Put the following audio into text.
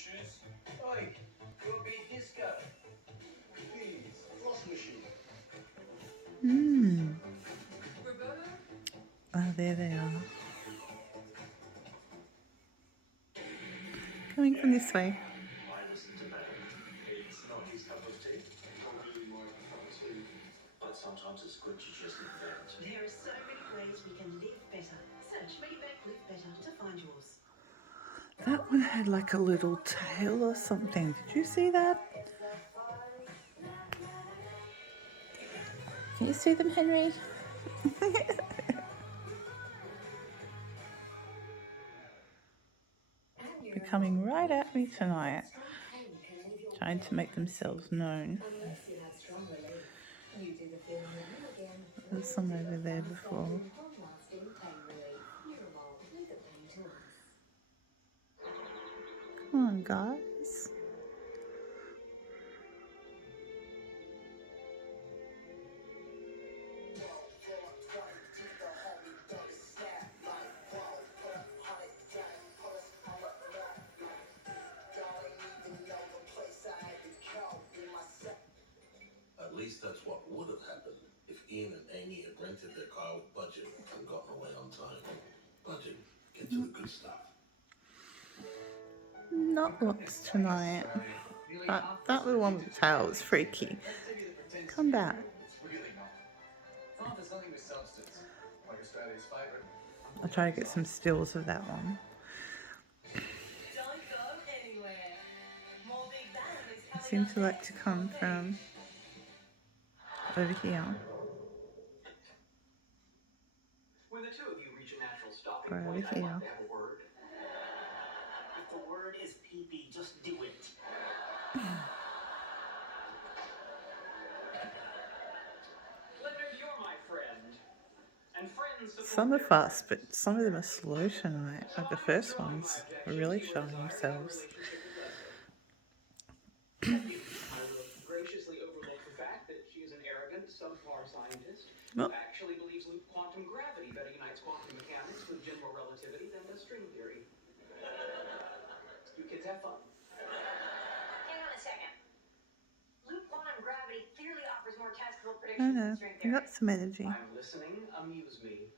Oi, go beat disco. Please, floss machine. Hmm. Oh, there they are. Coming from this way. I listen to that. It's not his cup of tea. Not really my cup of tea. But sometimes it's good to just invent. There are so many ways we can live better. Search Medibank Live Better to find yours. That one had like a little tail or something. Did you see that? Can you see them, Henry? They're coming right at me tonight, trying to make themselves known. There's some over there before. Come on, guys. At least that's what would have happened if Ian and Amy had rented their car with budget and gotten away on time. Budget, get to the good stuff. Not lots tonight. But that little one with the tail was freaky. Come back. I'll try to get some stills of that one. It seems to like to come from over here. When the two of you reach a natural stopping Or over point, I'd here. like to have a word. If the word is pee-pee, just do it. Leonard, you're my friend. And friends support Some are their fast, friends. but some of them are slow tonight. Like the first ones were really showing themselves. Thank you. I will graciously overlook the fact that she is an arrogant, subpar scientist who Oh. actually believes loop quantum gravity better unites quantum mechanics with general relativity than does string theory. You kids have fun. Hang on a second. Loop quantum gravity clearly offers more testable I predictions than know. string I theory. got some energy. I'm listening. Amuse me.